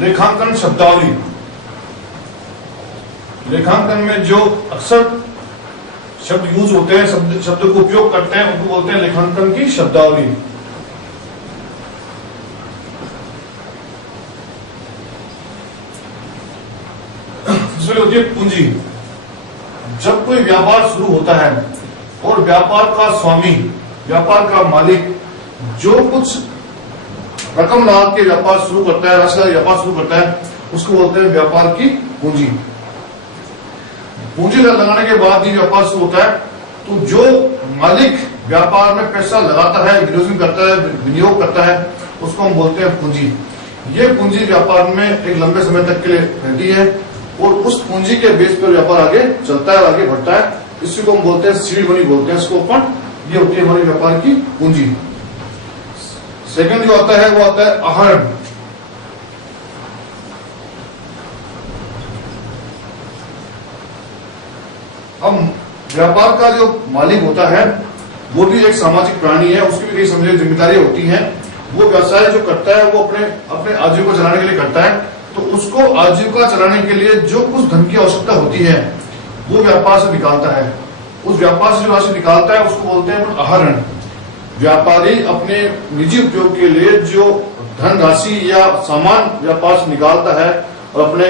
लेखांकन शब्दावली। लेखांकन में जो अक्सर शब्द यूज होते हैं, शब्द को उपयोग करते हैं, उनको बोलते हैं लेखांकन की शब्दावली। दूसरी होती है पूंजी। जब कोई व्यापार शुरू होता है और व्यापार का स्वामी, व्यापार का मालिक जो कुछ रकम लगा के व्यापार शुरू करता है, राशि का व्यापार शुरू करता है, उसको बोलते हैं व्यापार की पूंजी। पूंजी लगाने के बाद ही व्यापार शुरू होता है। तो जो मालिक व्यापार में पैसा लगाता है, इन्वेस्टमेंट करता है, विनियोग करता है, उसको हम बोलते हैं पूंजी। ये पूंजी व्यापार में एक लंबे समय तक के लिए रहती है और उस पूंजी के बेस पर व्यापार आगे चलता है, आगे बढ़ता है। इसी को हम बोलते हैं सीड मनी बोलते हैं इसको अपन। ये होती है हमारी व्यापार की पूंजी। सेकंड जो आता है वो आता है आहरण। अब व्यापार का जो मालिक होता है वो भी एक सामाजिक प्राणी है, उसकी भी कई समझे जिम्मेदारियां होती हैं। वो व्यवसाय जो करता है वो अपने आजीविका चलाने के लिए करता है। तो उसको आजीविका चलाने के लिए जो कुछ धन की आवश्यकता होती है वो व्यापार से निकालता है। उस व्यापार से जो राशि निकालता है उसको बोलते हैं आहरण। व्यापारी अपने निजी उपयोग के लिए जो धन राशि या सामान व्यापार से निकालता है और अपने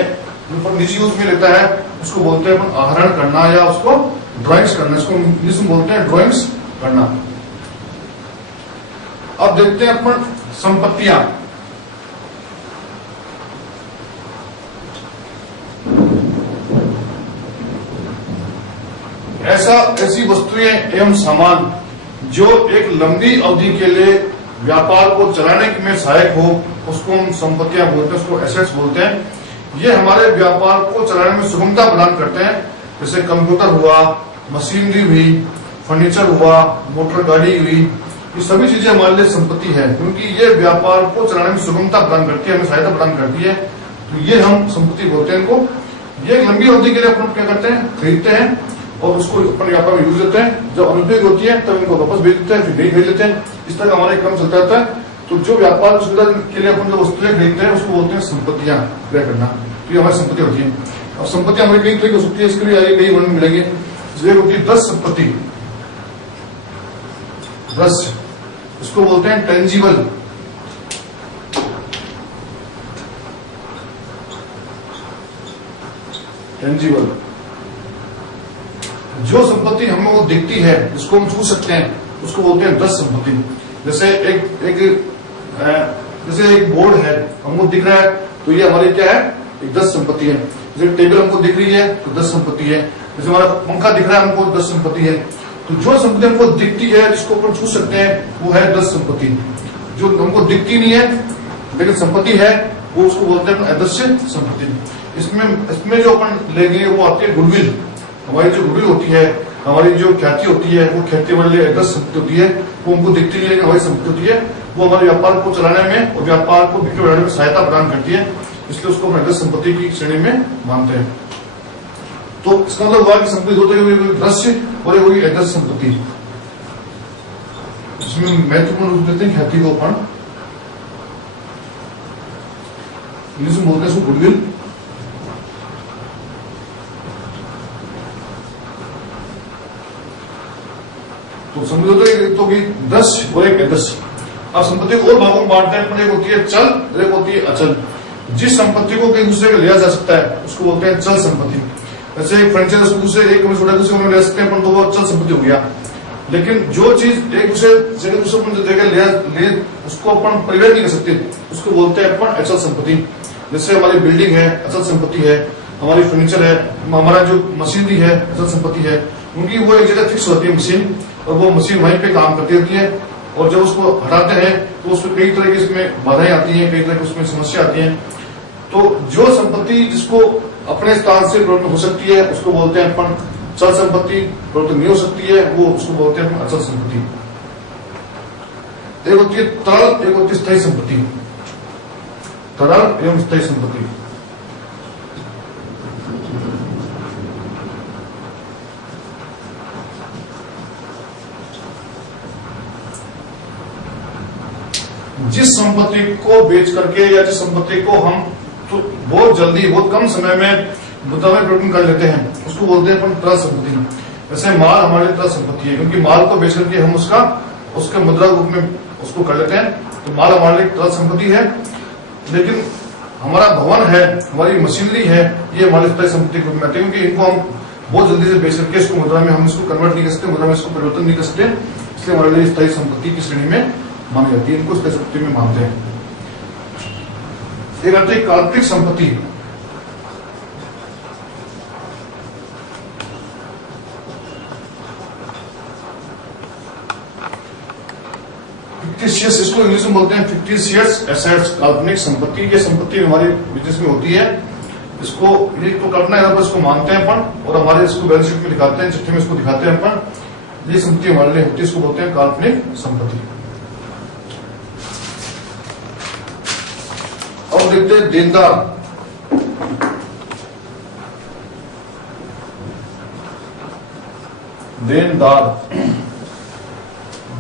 निजी यूज में लेता है, उसको बोलते हैं अपन आहरण करना या उसको ड्राइंग्स करना। इसको इंग्लिश में बोलते हैं ड्राइंग्स करना। अब देखते हैं अपन संपत्तियां। ऐसी वस्तुएं एवं सामान जो एक लंबी अवधि के लिए व्यापार को चलाने में सहायक हो, उसको हम संपत्तियां बोलते हैं, उसको एसेट्स बोलते हैं। ये हमारे व्यापार को चलाने में सुगमता प्रदान करते हैं। जैसे कंप्यूटर हुआ, मशीनरी हुई, फर्नीचर हुआ, मोटर गाड़ी हुई, ये सभी चीजें हमारे लिए संपत्ति है, क्योंकि ये व्यापार को चलाने में सुगमता प्रदान करती है, हमें सहायता प्रदान करती है। तो ये हम संपत्ति बोलते हैं इनको। ये लंबी अवधि के लिए अपन क्या करते हैं, खरीदते हैं और उसको अपन व्यापार में यूज देते हैं। जब अनुपयोगी होती है तब इनको वापस भेज देते हैं, फिर नहीं भेज देते हैं। इस तरह हमारा काम चलता रहता है। तो जो व्यापार की सुविधा के लिए अपन जो वस्तुएं खरीदते हैं उसको बोलते हैं संपत्तियां क्रय करना। तो ये हमारी संपत्ति होती है। अब संपत्ति हमारी कई तरह की हो सकती है, इसके लिए आगे कई वर्णन मिलेंगे। इसलिए होती है दृश्य संपत्ति। दृश्य इसको बोलते हैं टेंजिबल। टेंजिबल जो संपत्ति हमें वो दिखती है, जिसको हम छू सकते हैं, उसको बोलते हैं दृश्य संपत्ति। जैसे एक बोर्ड है, हमको दिख रहा है, तो ये हमारी क्या है, एक दृश्य संपत्ति है। जैसे टेबल हमको दिख रही है तो दृश्य संपत्ति है। जैसे हमारा पंखा दिख रहा है हमको, दृश्य संपत्ति है। तो जो संपत्ति हमको दिखती है, जिसको अपन छू सकते हैं, वो है दृश्य संपत्ति। जो हमको दिखती नहीं है लेकिन संपत्ति है, वो उसको बोलते हैं अदृश्य संपत्ति। इसमें जो अपन लेंगे वो आती है गुडविल। हमारी जो गुडविल होती है, हमारी जो ख्याति होती है, वो ख्याति हमारे लिए अदृश्य संपत्ति होती है। वो हमको दिखती नहीं है, हमारी संपत्ति होती है। वो हमारे व्यापार को चलाने में और व्यापार को बिक्री बढ़ाने में सहायता प्रदान करती है, इसलिए उसको हम अदृश्य संपत्ति की श्रेणी में मानते हैं। तो इसका मतलब हुआ कि संपत्ति होते हुए दृश्य और होगी अदृश्य संपत्ति। इसमें महत्वपूर्ण रूप देते हैं ख्याति को अपन, इंग्लिश में बोलते हैं उसको गुडविल। तो संपत्ति होते तो दृश्य और एक अदृश्य। अब संपत्ति को और भागों में बांटते हैं। एक होती है चल, एक होती है अचल। जिस संपत्ति को कहीं दूसरे को लिया जा सकता है उसको बोलते हैं चल संपत्ति। जैसे एक फर्नीचर दूसरे एक छोटा दूसरे को ले सकते हैं, तो वो अचल संपत्ति हो गया। लेकिन जो चीज एक दूसरे जगह ले उसको अपन परिवर्तन नहीं कर सकते, उसको बोलते हैं अपन अचल संपत्ति। जैसे हमारी बिल्डिंग है, अचल संपत्ति है। हमारी फर्नीचर है, हमारा जो मशीनरी है, अचल संपत्ति है। क्योंकि वो एक जगह फिक्स होती है मशीन, और वो मशीन वहीं पे काम करती रहती है। और जब उसको हटाते हैं तो उसमें कई तरह की इसमें बाधाएं आती हैं, कई तरह की उसमें समस्या आती है। तो जो संपत्ति जिसको अपने स्थान से परिवर्तन हो सकती है उसको बोलते हैं अपन चल संपत्ति। परिवर्तन नहीं हो सकती है वो उसको बोलते हैं अपन अचल संपत्ति। एक होती है तरल, एक होती है स्थायी संपत्ति। तरल एवं स्थायी संपत्ति। जिस संपत्ति को बेच करके या जिस संपत्ति को हम तो बहुत जल्दी, बहुत कम समय में मुद्रा में परिवर्तन कर लेते हैं, उसको बोलते हैं अपन तरल संपत्ति। जैसे माल हमारे लिए तरल संपत्ति है, क्योंकि माल को बेच करके हम उसके मुद्रा रूप में उसको कर लेते हैं, तो माल हमारे लिए तरल संपत्ति है। लेकिन हमारा भवन है, हमारी मशीनरी है, ये हमारी स्थायी संपत्ति के रूप में आती है, क्योंकि इनको हम बहुत जल्दी से बेच करके इसको मुद्रा में हम इसको कन्वर्ट नहीं कर सकते, मुद्रा में इसको परिवर्तन नहीं कर सकते, इसलिए हमारे लिए स्थायी संपत्ति की श्रेणी में मानी जाती है, इनको स्थायी संपत्ति में मानते हैं। एक आती है काल्पनिक संपत्ति। फिक्टिशियस, इसको इंग्लिश में बोलते हैं फिक्टिशियस एसेट्स, काल्पनिक संपत्ति। ये संपत्ति हमारी बिजनेस में होती है, इसको ये तो कल्पना है, इसको मानते हैं अपन और हमारे इसको बैलेंस शीट में दिखाते हैं, चिट्ठी में इसको दिखाते हैं अपन। ये संपत्ति हमारे लिए होती है, इसको बोलते हैं काल्पनिक संपत्ति। अब देखते हैं देनदार। देनदार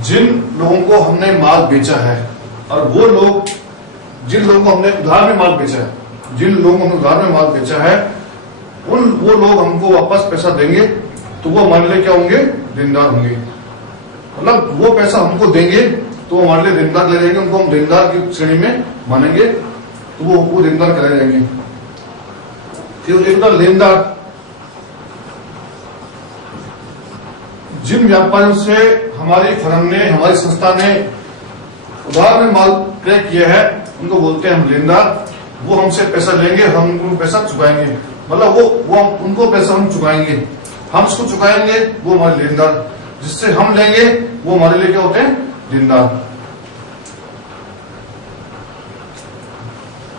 जिन लोगों को हमने माल बेचा है, और वो लोग जिन लोगों को हमने उधार में माल बेचा है, जिन लोगों को हमने उधार में माल बेचा है, वो लोग हमको वापस पैसा देंगे, तो वो हमारे लिए क्या होंगे? देनदार होंगे। मतलब वो पैसा हमको देंगे तो हमारे लिए देनदार ले जाएंगे, उनको हम देनदार की श्रेणी में मानेंगे, तो वो देनदार करे जाएंगे। फिर एक लेनदार, जिन व्यापारियों से हमारी फर्म ने, हमारी संस्था ने उधार में माल क्रय किया है, उनको बोलते हैं हम लेनदार। वो हमसे पैसा लेंगे, हम उनको पैसा चुकाएंगे, मतलब वो उनको पैसा हम चुकाएंगे, हम उसको चुकाएंगे, वो हमारे लेनदार। जिससे हम लेंगे वो हमारे लिए क्या होते हैं? देनदार।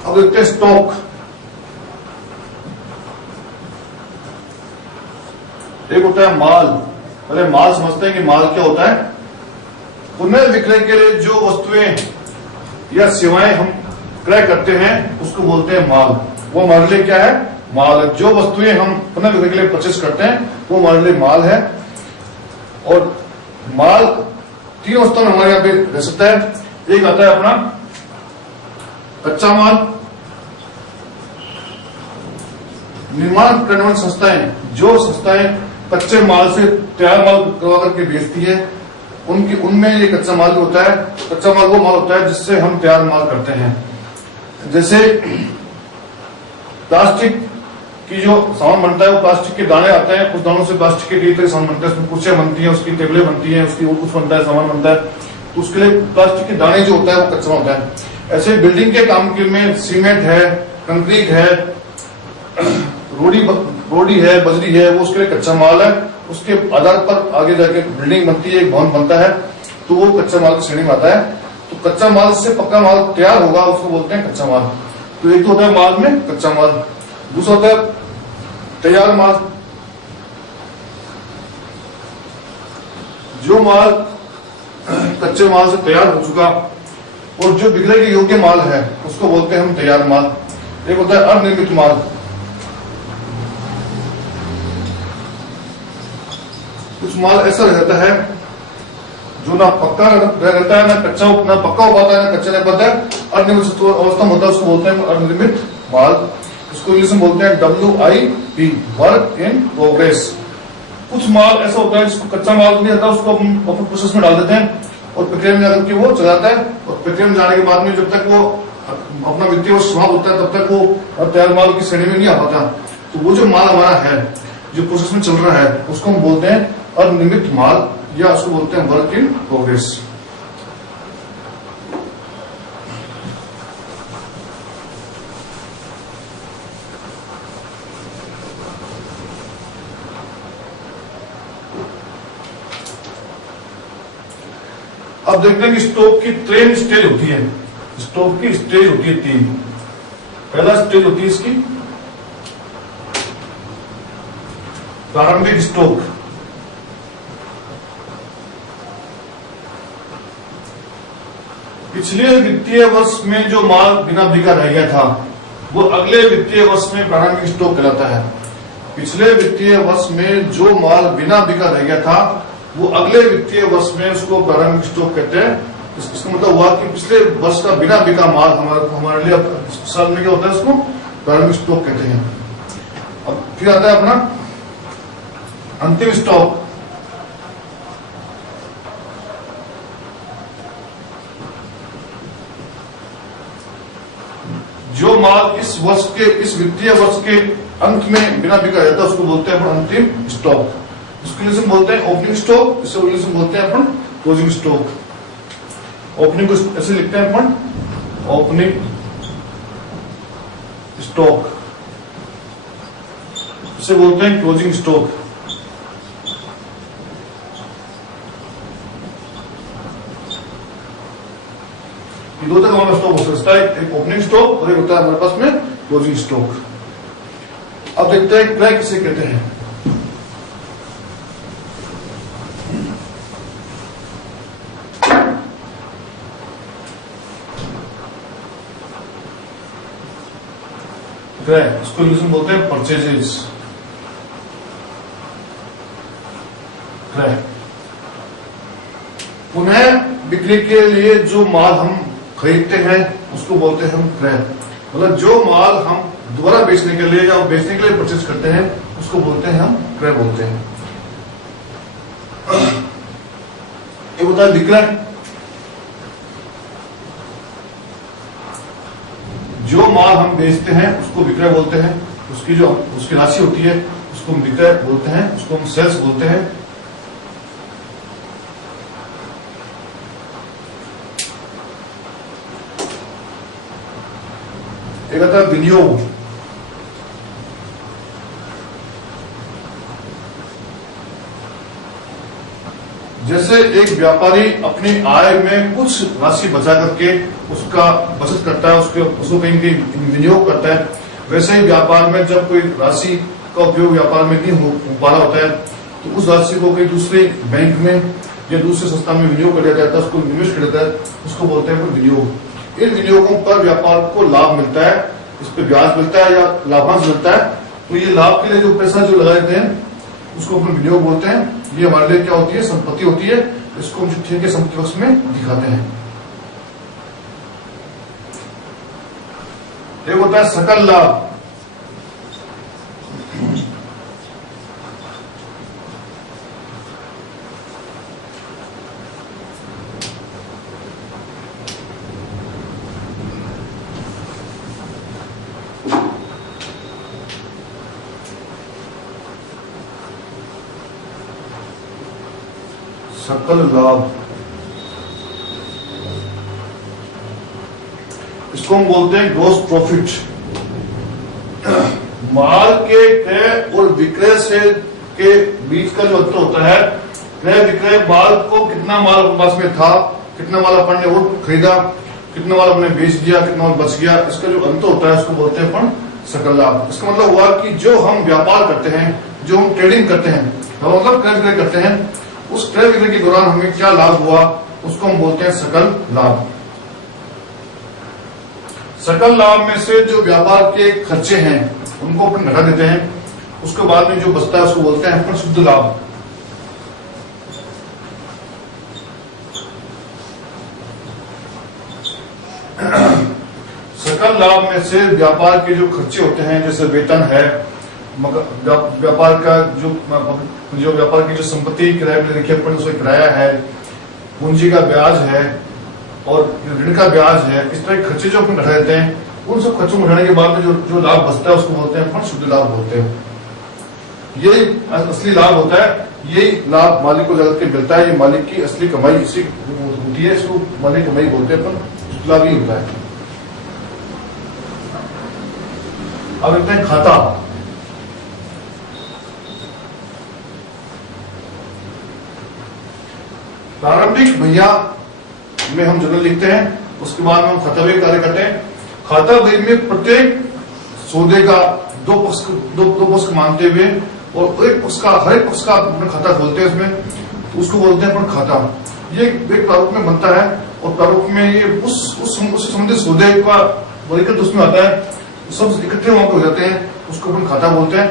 अब देखते हैं स्टॉक। एक होता है माल। पहले माल समझते हैं कि माल क्या होता है। पुनर्विक्रय के लिए जो वस्तुएं या सेवाएं हम क्रय करते हैं उसको बोलते हैं माल। वो हमारे लिए क्या है? माल। जो वस्तुएं हम पुनर्विक्रय के लिए परचेस करते हैं वो हमारे लिए माल है। और माल तीन अवस्था में हमारे यहाँ पे रह सकता है। एक आता है अपना कच्चा माल। निर्माण करने वाली संस्थाएं, जो संस्थाएं कच्चे माल से तैयार माल करवा करके बेचती है, उनमें ये कच्चा माल होता है। कच्चा माल वो माल होता है जिससे हम तैयार माल करते हैं। जैसे प्लास्टिक की जो सामान बनता है वो प्लास्टिक के दाने आते हैं, उस दानों से प्लास्टिक के कई तरह सामान बनता है। उसमें कुर्सियां बनती हैं, उसकी टेबलें बनती हैं, उसकी और कुछ बनता है, सामान बनता है। तो उसके लिए प्लास्टिक के दाने जो होता है वो कच्चा होता है। ऐसे बिल्डिंग के काम के में सीमेंट है, कंक्रीट है, रोडी है, बजरी है, वो उसके लिए कच्चा माल है। उसके आधार पर आगे जाके बिल्डिंग बनती है, एक भवन बनता है, तो वो कच्चा माल की श्रेणी में आता है। तो कच्चा माल से पक्का माल तैयार होगा, उसको बोलते हैं कच्चा माल। तो एक तो होता है माल में कच्चा माल, दूसरा होता है तैयार माल। जो माल कच्चे माल से तैयार हो चुका और जो बिक्री के योग्य माल है उसको बोलते हैं हम तैयार माल। एक होता है अनिर्मित माल। कुछ माल ऐसा रहता है जो ना पक्का रहता है, ना कच्चा, ना पक्का हो पाता है, ना कच्चा नहीं पाता है, अनिर्मित अवस्था में होता है, उसको बोलते हैं अनिर्मित माल। उसको इंग्लिश में बोलते हैं WIP, वर्क इन प्रोग्रेस। कुछ माल ऐसा होता है जिसको कच्चा माल नहीं आता, उसको हम प्रोसेस में डाल देते हैं और प्रक्रिया में जाकर के वो चलाता है। और प्रक्रिया में जाने के बाद में जब तक वो अपना वित्तीय वर्ष समाप्त होता है तब तक वो तैयार माल की श्रेणी में नहीं आ पाता। तो वो जो माल हमारा है, जो प्रोसेस में चल रहा है, उसको हम बोलते हैं अनिर्मित माल, या उसको बोलते हैं वर्क इन प्रोग्रेस। अब देखते हैं कि स्टॉक की 3 स्टेज होती है। स्टॉक की स्टेज होती है 3। पहला स्टेज होती है इसकी प्रारंभिक स्टॉक। पिछले वित्तीय वर्ष में जो माल बिना बिका रह गया था वो अगले वित्तीय वर्ष में प्रारंभिक स्टॉक कहलाता है। पिछले वित्तीय वर्ष में जो माल बिना बिका रह गया था वो अगले वित्तीय वर्ष में उसको प्रारंभिक स्टॉक कहते हैं। इसका मतलब हुआ कि पिछले वर्ष का बिना बिका माल हमारे लिए साल में क्या होता है, उसको प्रारंभिक स्टॉक कहते हैं। अब फिर आता है अपना अंतिम स्टॉक। जो माल इस वर्ष के, इस वित्तीय वर्ष के अंत में बिना बिका जाता है उसको बोलते हैं अपन अंतिम स्टॉक। उसके लिए हम बोलते हैं ओपनिंग स्टॉक, इसे इंग्लिश में बोलते हैं अपन क्लोजिंग स्टॉक। ओपनिंग को ऐसे लिखते हैं अपन ओपनिंग स्टॉक, इसे बोलते हैं क्लोजिंग स्टॉक। ये दो तरह का हमारा स्टॉक हो सकता है, एक ओपनिंग स्टॉक और एक होता है हमारे पास में क्लोजिंग स्टॉक। अब देखते हैं क्रय किसे कहते हैं। क्रय, इसको इंग्लिश में बोलते हैं परचेजेस। क्रय पुनः बिक्री के लिए जो माल हम खरीदते हैं उसको बोलते हैं हम क्रय। मतलब जो माल हम दोबारा बेचने के लिए या बेचने के लिए परचेज करते हैं उसको बोलते हैं हम क्रय बोलते हैं। एक होता है विक्रय। जो माल हम बेचते हैं उसको विक्रय बोलते हैं, उसकी जो उसकी राशि होती है उसको हम विक्रय बोलते हैं, उसको हम सेल्स बोलते हैं। एक आता है विनियोग। जैसे एक व्यापारी अपनी आय में कुछ राशि बचा करके उसका बचत करता है, उसको कहीं कहीं विनियोग करता है, वैसे ही व्यापार में जब कोई राशि का उपयोग व्यापार में नहीं हो पा रहा होता है तो उस राशि को कहीं दूसरे बैंक में या दूसरे संस्था में विनियोग कर दिया जाता है, उसको निवेश कर देता है, उसको बोलते हैं विनियोग। इन विनियोगों पर व्यापार को लाभ मिलता है, इस पर ब्याज मिलता है या लाभांश मिलता है, तो ये लाभ के लिए जो पैसा जो लगा देते हैं उसको अपन विनियोग बोलते हैं। ये हमारे लिए क्या होती है, संपत्ति होती है, इसको हम चिट्ठी के संपत्ति पक्ष में दिखाते हैं। एक होता है सकल लाभ। सकल लाभ, इसको हम बोलते हैं ग्रॉस प्रॉफिट। माल के क्रय और विक्रय से के बीच का जो अंतर होता है, क्रय विक्रय माल को कितना माल अपने पास में था, कितना माल अपन ने और खरीदा, कितना माल अपने बेच दिया, कितना माल बच गया, इसका जो अंतर होता है उसको बोलते हैं अपन सकल लाभ। इसका मतलब हुआ कि जो हम व्यापार करते हैं, जो हम ट्रेडिंग करते हैं, मतलब क्रय विक्रय करते हैं, उस क्रय विक्रय के दौरान हमें क्या लाभ हुआ उसको हम बोलते हैं सकल लाभ। सकल लाभ में से जो व्यापार के खर्चे हैं उनको अपन घटा देते हैं, उसके बाद में जो बचता है उसको बोलते हैं अपन शुद्ध लाभ। सकल लाभ में से व्यापार के जो खर्चे होते हैं, जैसे वेतन है, व्यापार का जो व्यापार की जो संपत्ति किराए पे देखिए अपन, उसका किराया है, पूंजी का ब्याज है और ऋण का ब्याज है, इस तरह के खर्चे जो अपन घटा देते हैं, उन सब खर्चों को घटाने के बाद में जो लाभ बचता है उसको बोलते हैं अपन शुद्ध लाभ बोलते हैं। यही असली लाभ होता है, यही लाभ मालिक को जाकर के मिलता है, ये मालिक की असली कमाई इसी होती है, इसको मालिक कमाई बोलते हैं अपन, शुद्ध लाभ ही होता है। अब देखते हैं खाता। प्रारंभिक भैया में हम जर्नल लिखते हैं, उसके बाद में हम खाता बही कार्य करते हैं। खाता बही में प्रत्येक सौदे का दो पक्ष मानते हुए और एक पक्ष का, हर एक पक्ष का अपना खाता खोलते हैं, इसमें उसको बोलते हैं अपन खाता। ये एक प्रारूप में बनता है और प्रारूप में ये उस संबंधित सौदे का वर्गीकृत उसमें आता है, सब इकट्ठे वहां पे हो जाते हैं, उसको अपन खाता बोलते हैं।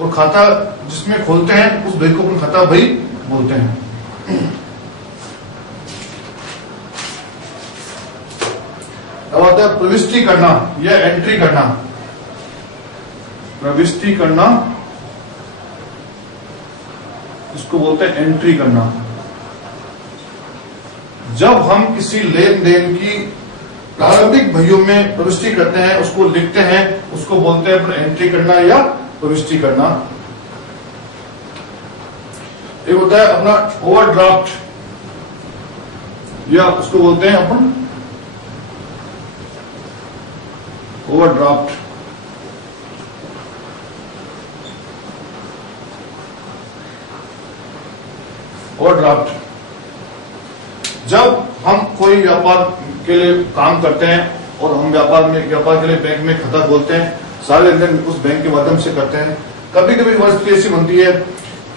और खाता जिसमें खोलते हैं उस बही को अपन खाता बही बोलते हैं। अब आता है प्रविष्टि करना या एंट्री करना। प्रविष्टि करना, इसको बोलते हैं एंट्री करना। जब हम किसी लेन देन की प्रारंभिक भइयों में प्रविष्टि करते हैं, उसको लिखते हैं, उसको बोलते हैं एंट्री करना या प्रविष्टि करना। एक होता है अपना ओवरड्राफ्ट, या उसको बोलते हैं अपन ओवरड्राफ्ट। ओवरड्राफ्ट जब हम कोई व्यापार के लिए काम करते हैं और हम व्यापार के लिए बैंक में खाता खोलते हैं, सारे लेनदेन उस बैंक के माध्यम से करते हैं। कभी कभी परिस्थिति ऐसी बनती है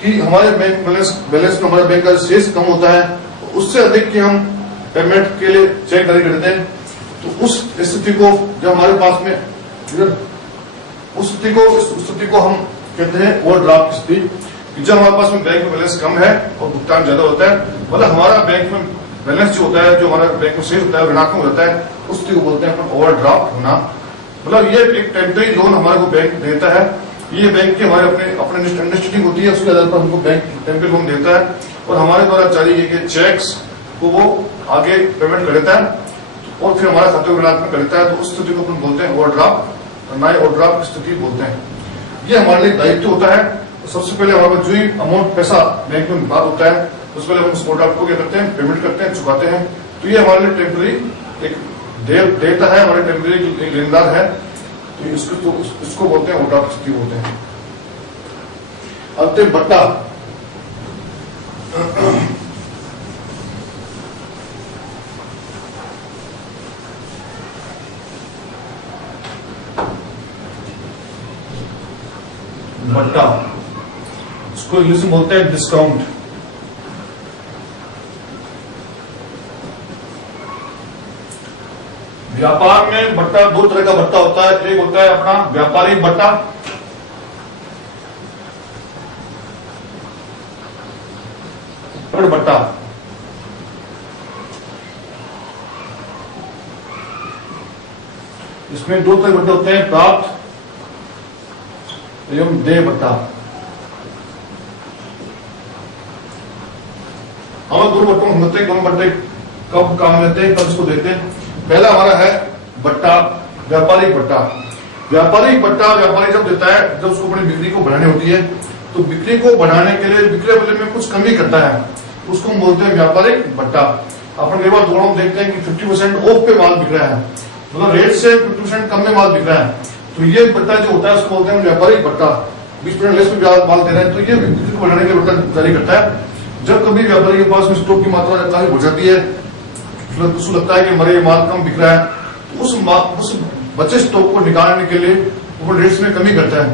कि हमारे बैंक बैलेंस में हमारे बैंक का शेष कम होता है, उससे अधिक की हम पेमेंट के लिए चेक जारी कर देते हैं। तो उस स्थिति को जब हमारे पास में उस स्थिति को हम कहते हैं ओवरड्राफ्ट स्थिति। जब हमारे पास में बैंक में बैलेंस कम है और भुगतान ज्यादा होता है, मतलब हमारा बैंक में बैलेंस जो होता है, जो हमारा बैंक में शेष होता है ऋणात्मक होता है, उस स्थिति को बोलते हैं अपन ओवरड्राफ्ट होना। मतलब ये एक टेम्परेरी लोन हमारे को बैंक देता है। ये बैंक की हमारे अपने अंडरस्टैंडिंग होती है, उसके आधार पर हमको बैंक टेम्परेरी लोन देता है और हमारे द्वारा जारी किए गए चेक्स को वो आगे पेमेंट कर देता है और फिर हमारा खाते को ऋणात्मक कर देता है। तो उस स्थिति को अपन बोलते हैं ओवरड्राफ्ट, ओवरड्राफ्ट की स्थिति बोलते हैं। ये हमारे लिए दायित्व होता है। सबसे पहले हमारे पास जो ही अमाउंट पैसा बैंक में बात होता है, उससे पहले हम उस ओवरड्राफ्ट को क्या करते हैं, पेमेंट करते हैं, चुकाते हैं। तो ये हमारे लिए टेम्परेरी एक देयता है, हमारे टेम्परेरी लेनदार है। तो इसको बोलते हैं ओवरड्राफ्ट स्थिति बोलते हैं। अंतिम बट्टा, बट्टा इसको इंग्लिश में बोलते हैं डिस्काउंट। व्यापार में बट्टा दो तरह का बट्टा होता है। एक होता है अपना व्यापारिक बट्टा, बट्टा इसमें दो तरह के बट्टे होते हैं, प्राप्त एवं देय बट्टा। हम दोनों बट्टों में होते हैं, दोनों बट्टे कब काम लेते हैं, कब इसको देते हैं। पहला हमारा है बट्टा व्यापारिक बट्टा। व्यापारिक बट्टा व्यापारी जब देता है, जब उसको अपनी बिक्री को बढ़ानी होती है, तो बिक्री को बढ़ाने के लिए विक्रय मूल्य में कुछ कमी करता है, उसको हम बोलते हैं व्यापारिक बट्टा। अपन कई बार दोनों देखते हैं कि 50% ऑफ पे माल बिक रहा है, मतलब रेट से 50% कम में माल बिक रहा है, तो ये बट्टा जो होता है उसको बोलते हैं व्यापारिक बट्टा। 20% लेस में माल दे रहे हैं, तो ये बिक्री को बढ़ाने के लिए बट्टा जारी करता है। जब कभी व्यापारी के पास में स्टॉक की मात्रा काफी बढ़ जाती है, उसको लगता है कि हमारे माल कम बिक रहा है, तो उस बचे स्टॉक को निकालने के लिए वो रेट्स में कमी करता है।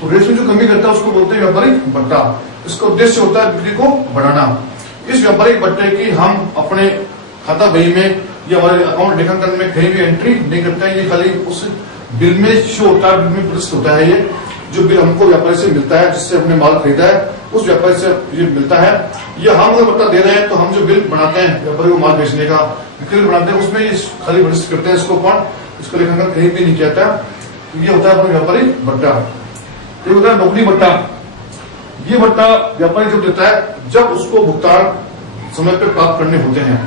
तो रेट्स में जो कमी करता है उसको बोलते हैं व्यापारिक बट्टा। इसका उद्देश्य होता है बिक्री को बढ़ाना। इस व्यापारिक बट्टे की हम अपने खाता बही में या हमारे अकाउंट लेखांकन में कहीं भी एंट्री नहीं करते हैं। ये खाली उस बिल में शो होता है, बिल में प्रदर्शित होता है। ये जो बिल हमको व्यापारी से मिलता है, जिससे हमने माल खरीदा है, उस व्यापारी से ये मिलता है। या हम अगर बट्टा दे रहे हैं तो हम जो बिल बनाते हैं व्यापारी को माल बेचने का, बिक्री बनाते हैं, उसमें खाली प्रदर्शित करते हैं इसको कौन, इसका लेखांकन कहीं भी नहीं किया। ये होता है अपना व्यापारिक बट्टा। ये होता है नौकरी बट्टा। ये बट्टा व्यापारी जब देता है जब उसको भुगतान समय पे प्राप्त करने होते हैं।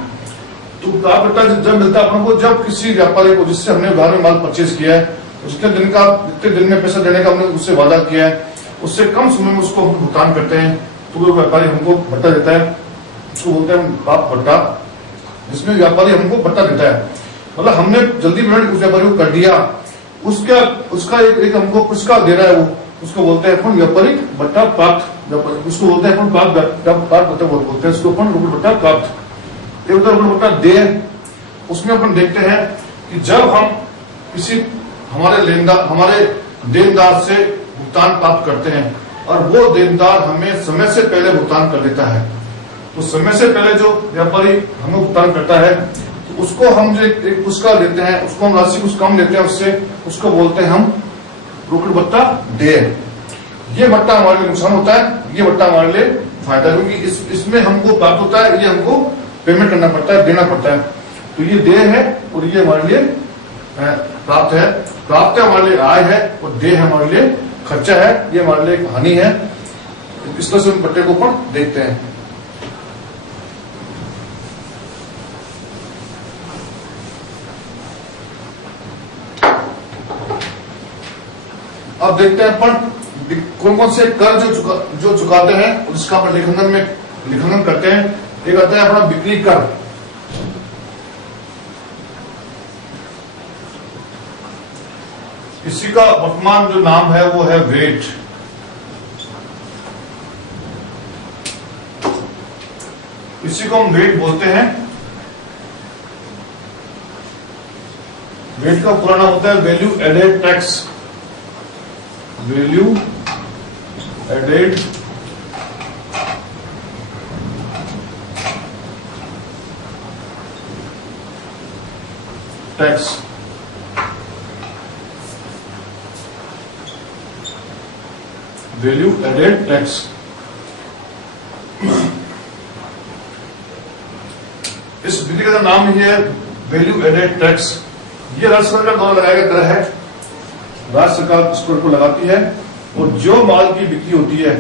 तो प्राप्त बट्टा जब मिलता है अपन को, जब किसी व्यापारी को जिससे हमने उधार में माल परचेज किया है, उसके जितने दिन में पैसा देने का हमने उससे वादा किया है, उससे कम समय में उसको हम भुगतान करते हैं, तो वो व्यापारी हमको बट्टा देता है। उसको बोलते हैं प्राप्त बट्टा, जिसमें व्यापारी हमको बट्टा देता है। मतलब हमने जल्दी पेमेंट उस व्यापारी को कर दिया, उसका एक हमको पुरस्कार दे रहा है, वो उसको बोलते हैं अपन व्यापारिक बट्टा प्राप्त। उसको बोलते हैं अपन प्राप्त बट्टा बोलते हैं, उसको अपन रुपये बट्टा प्राप्त। एक होता है रुपये बट्टा देय। उसमें अपन देखते हैं कि जब हम किसी हमारे देनदार से भुगतान प्राप्त करते हैं और वो देनदार हमें समय से पहले भुगतान कर देता है, तो समय से पहले जो व्यापारी हमें भुगतान करता है, तो उसको हम जो एक पुरस्कार देते हैं, उसको हम राशि कुछ कम लेते हैं उससे, उसको बोलते हैं हम रोकड़ बट्टा देय। ये बट्टा हमारे लिए नुकसान होता है, ये बट्टा हमारे लिए फायदा, क्योंकि इसमें हमको प्राप्त होता है, ये हमको पेमेंट करना पड़ता है, देना पड़ता है। तो ये देय है और ये हमारे लिए प्राप्त है। प्राप्त हमारे लिए आय है और देय हमारे लिए खर्चा है, ये हमारे लिए एक हानि है। इस तरह से हम पट्टे को अपन देखते हैं। अब देखते हैं अपन कौन कौन से कर जो चुकाते हैं और इसका अपन लेखांकन करते हैं। एक आता है अपना बिक्री कर। इसी का वर्तमान जो नाम है वो है वेट। इसी को हम वेट बोलते हैं। वेट का पूरा नाम होता है value added tax. Value added tax. Value added tax. इस विधि का नाम ही है वैल्यू एडेड टैक्स। ये राज्य सरकार द्वारा लगाया गया कर है। राज्य सरकार इस कर को लगाती है और जो माल की बिक्री होती है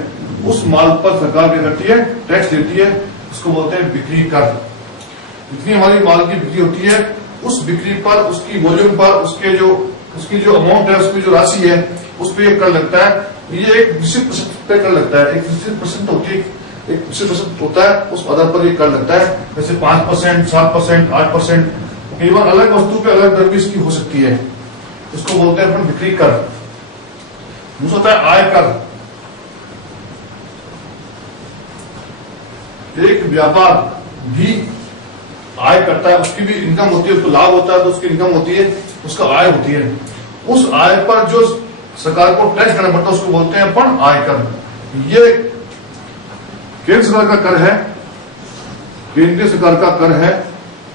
उस माल पर सरकार क्या करती है, टैक्स देती है। उसको बोलते हैं बिक्री कर। जितनी हमारी माल की बिक्री होती है उस बिक्री पर, उसकी वॉल्यूम पर, उसकी जो अमाउंट है, उसकी जो राशि है, उस पर एक कर लगता है। ये एक निश्चित प्रतिशत पे कर लगता है। एक निश्चित प्रतिशत होती है, एक निश्चित प्रतिशत होता है, उस आधार पर ये कर लगता है। जैसे 5%, 7%, 8%। कई बार अलग वस्तु पे अलग दर भी इसकी हो सकती है। इसको बोलते हैं अपन बिक्री कर। दूसरा होता है आय कर। एक व्यापार भी आय करता है, उसकी भी इनकम होती है, उसको लाभ होता है तो उसकी इनकम होती है, उसका आय होती है। उस आय पर जो सरकार को टैक्स देना पड़ता है उसको बोलते हैं अपन आय कर। ये केंद्र सरकार का कर है, केंद्रीय सरकार का कर है।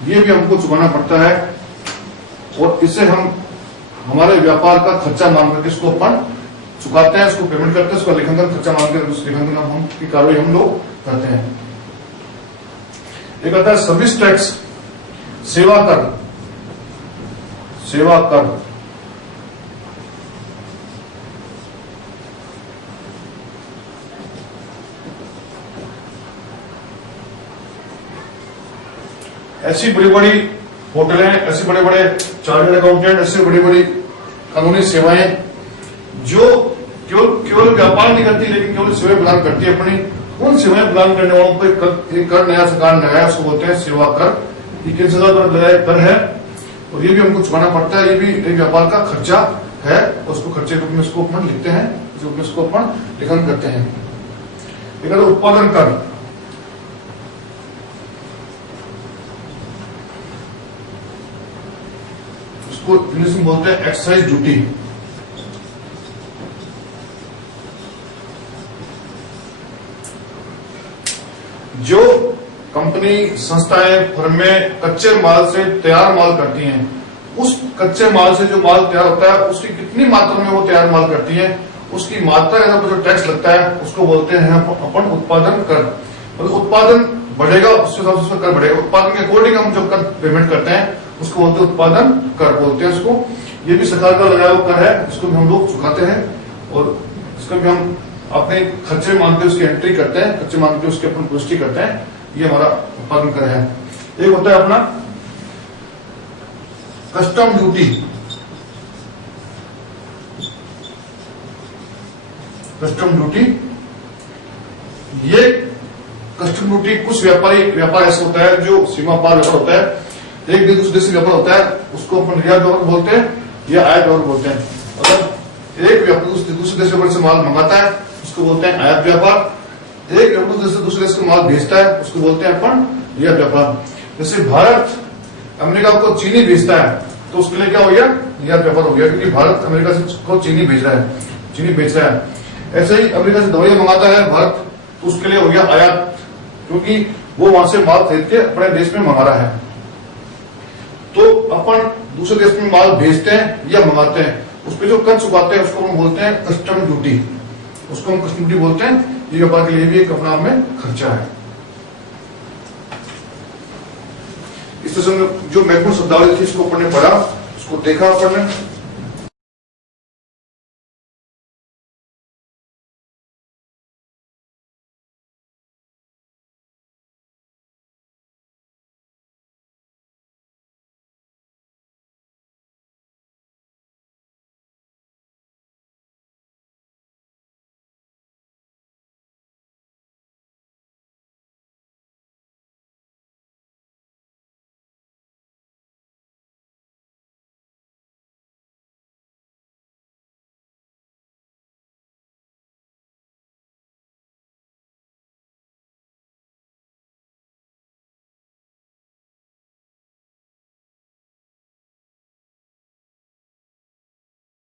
ये भी हमको चुकाना पड़ता है और इससे हम हमारे व्यापार का खर्चा मान करके इसको अपन चुकाते हैं, उसको पेमेंट करते हैं, उसका लेखांकन खर्चा मान कर उस लेखांकन हम की कार्रवाई हम लोग करते हैं। एक आता है सर्विस टैक्स, सेवा कर। सेवा कर ऐसी बड़ी बड़ी होटलें, ऐसे बड़े बड़े चार्टर्ड अकाउंटेंट, ऐसे बड़ी बड़ी कानूनी सेवाएं जो केवल व्यापार नहीं करती लेकिन केवल सेवाएं प्रदान करती है अपनी, उन सेवाएं प्रदान करने वालों पर कर नया सरकार ने लगाया, उसको बोलते हैं सेवा कर। ये केंद्र सरकार द्वारा लगाया कर है और ये भी हमको चुकाना पड़ता है। ये भी एक व्यापार का खर्चा है, उसको खर्चे के रूप में इसको अपन लिखते हैं, इस रूप में इसको अपन लेखन करते हैं। एक उत्पादन कर। उसको इंग्लिश में बोलते हैं एक्साइज ड्यूटी। जो कंपनी, संस्थाएं, फर्में कच्चे माल से तैयार माल करती हैं, उस कच्चे माल से जो माल तैयार होता है उसकी कितनी मात्रा में वो तैयार माल करती है, उसकी मात्रा के ऊपर जो टैक्स लगता है उसको बोलते हैं अपन उत्पादन कर। मतलब उत्पादन बढ़ेगा उसके हिसाब से कर बढ़ेगा। उत्पादन के अकॉर्डिंग हम जो कर पेमेंट करते हैं उसको बोलते हैं उत्पादन कर बोलते हैं उसको। ये भी सरकार का लगाया हुआ कर है, इसको भी हम लोग चुकाते हैं और इसको भी हम अपने खर्चे मान के उसकी एंट्री करते हैं, खर्चे मान के उसकी अपन पुष्टि करते हैं। ये हमारा उत्पादन कर है। एक होता है अपना कस्टम ड्यूटी। कस्टम ड्यूटी, ये कस्टम ड्यूटी कुछ व्यापार ऐसा होता है जो सीमा पार व्यापार होता है, एक देश दूसरे देश से व्यापार होता है, उसको अपन निर्यात व्यापार बोलते हैं या आयात व्यापार बोलते हैं। अगर एक व्यापार दूसरे देश से माल मंगाता है उसको बोलते हैं आयात व्यापार। एक व्यापार दूसरे देश का माल भेजता है उसको बोलते हैं अपन निर्यात व्यापार। जैसे भारत अमेरिका को चीनी भेजता है तो उसके लिए क्या हो गया, निर्यात व्यापार हो गया, क्योंकि भारत अमेरिका से को चीनी भेज रहा है, चीनी बेच रहा है। ऐसे ही अमेरिका से दवाइयां मंगाता है भारत तो उसके लिए हो गया आयात, क्योंकि वो वहां से माल खरीद के अपने देश में मंगा रहा है। तो अपन दूसरे देश में माल भेजते हैं या मंगाते हैं, उस पर जो कर चुकाते हैं उसको हम बोलते हैं कस्टम ड्यूटी। उसको हम कस्टम ड्यूटी बोलते हैं। ये व्यापार के लिए भी एक अपना में खर्चा है। इस तरह से जो महत्वपूर्ण शब्दावली थी इसको अपन ने पढ़ा, उसको देखा अपन ने,